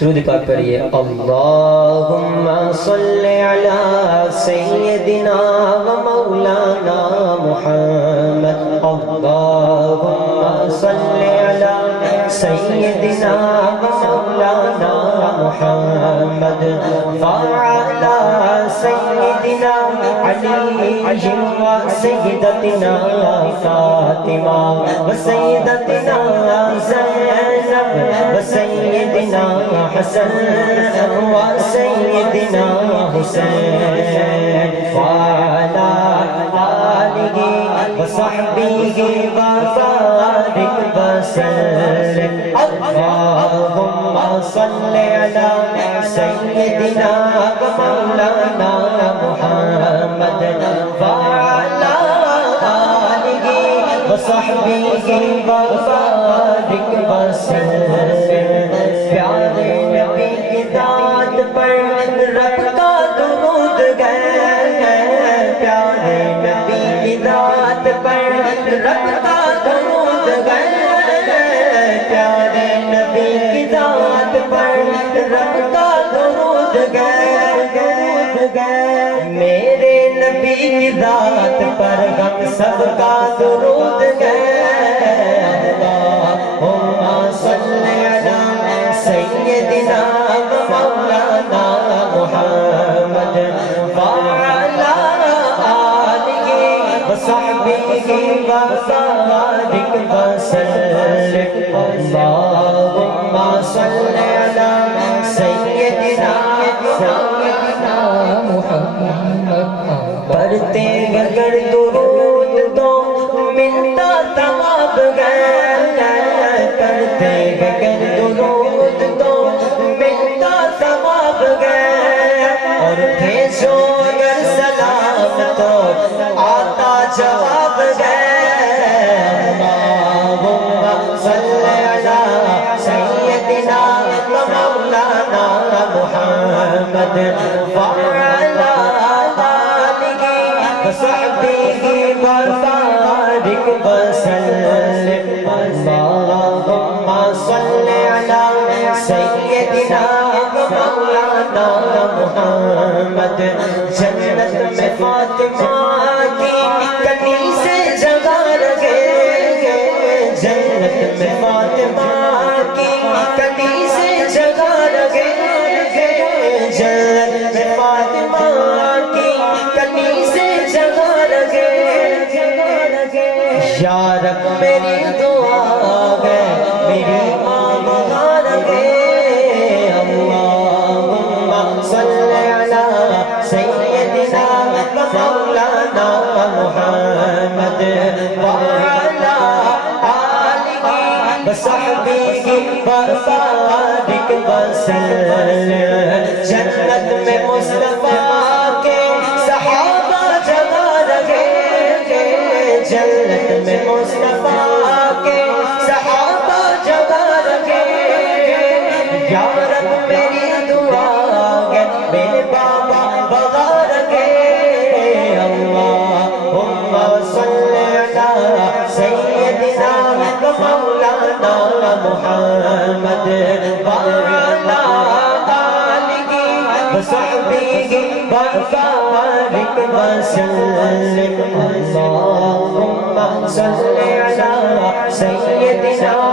درود پاک پڑھیے اللہم صلی علی سیدنا و مولانا محمد اللہم صلی علی سیدنا و مولانا محمد وعلی سیدنا علی و سیدتنا فاطمہ و سیدتنا زینب و سیدنا حسن و سیدنا حسین وعلی آلہ و صحبہ وبارک وسلم اللہم صلی علی سیدنا و مولانا محمد وعلی آلہ و صحبہ وبارک وسلم پیارے نبی کی ذات پر رب کا درود گئے پیارے نبی کی ذات پر رب کا درود گئے پیارے نبی کی ذات پر رب کا درود گئے میرے نبی کی ذات پر ہم سب کا درود گئے اللہم صلی علی سیدنا و مولانا محمد وعلی آلہ و صحبہ وبارک وسلم اللہم صلی علی سیدنا محمد پڑھتے اگر درود تو ملتا ثواب گئے کرتے اگر درود تو ملتا ثواب گئے اور بھیجو اگر سلام تو آتا جواب گئے اللہم صلی علی سیدنا و مولانا محمد وعلی آلہ و صحبہ وبارک وسلم اللہم صلی علی سیدنا و مولانا محمد جنت میں فاطمہ کی کلی سے جگہ لگے جنت میں فاطمہ کی کلی سے جگہ لگے جنت میں فاطمہ کی کلی سے جگہ لگے یا رب میری دعا ہے میری ماں بہا لگے اللہم صلی علی سیدنا و مولانا محمد وعلی آلہ و صحبہ وبارک وسلم جنت میں مصطفیٰ کے صحابہ جگہ لگے جنت میں مصطفیٰ کے صحابہ جگہ لگے یا رب میری دعا ہے میرے بابا بغا لگے اللہم صلی علی سیدنا و مولانا محمد وعلی آلہ و صحبہ وبارک وسلم اللہم صلی علی سیدنا